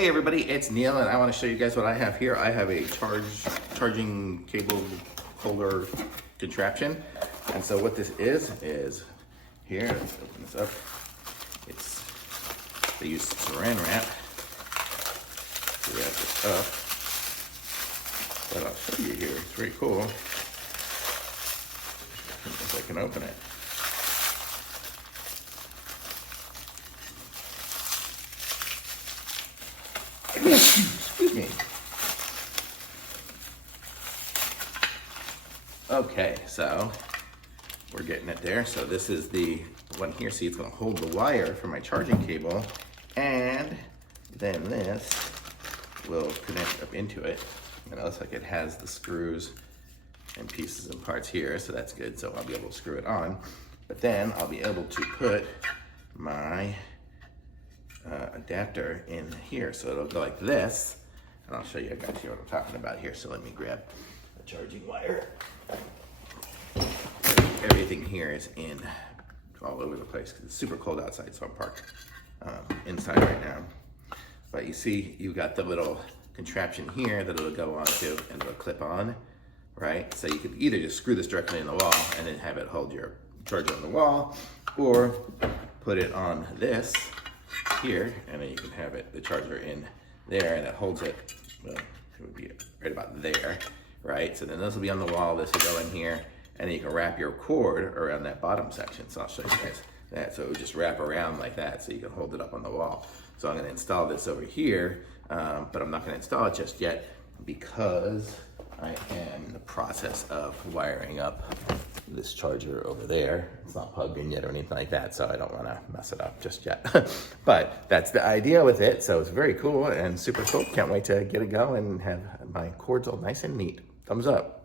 Hey everybody, it's Neil and I want to show you guys what I have here. I have a charging cable holder contraption. And so what this is here, let's open this up. They use saran wrap to wrap this up. But I'll show you here, it's very cool. If I can open it. Excuse me. Okay, so we're getting it there. So this is the one here. See, it's going to hold the wire for my charging cable, and then this will connect up into it. And it looks like it has the screws and pieces and parts here, so that's good. So I'll be able to screw it on. But then I'll be able to put my adapter in here, so it'll go like this, and I'll show you guys here what I'm talking about here. So let me grab the charging wire. Everything here is in all over the place because it's super cold outside, so I'm parked inside right now. But you see, you got the little contraption here that it'll go onto and it'll clip on, right? So you could either just screw this directly in the wall and then have it hold your charger on the wall, or put it on this here, and then you can have it, the charger in there, and it holds it, well, it would be right about there, right? So then this will be on the wall, this will go in here, and then you can wrap your cord around that bottom section. So I'll show you guys that. So it would just wrap around like that, so you can hold it up on the wall. So I'm gonna install this over here, but I'm not gonna install it just yet because I am in the process of wiring up this charger over there. It's not plugged in yet or anything like that, so I don't want to mess it up just yet. But that's the idea with it, so it's very cool and super cool. Can't wait to get it going and have my cords all nice and neat. Thumbs up.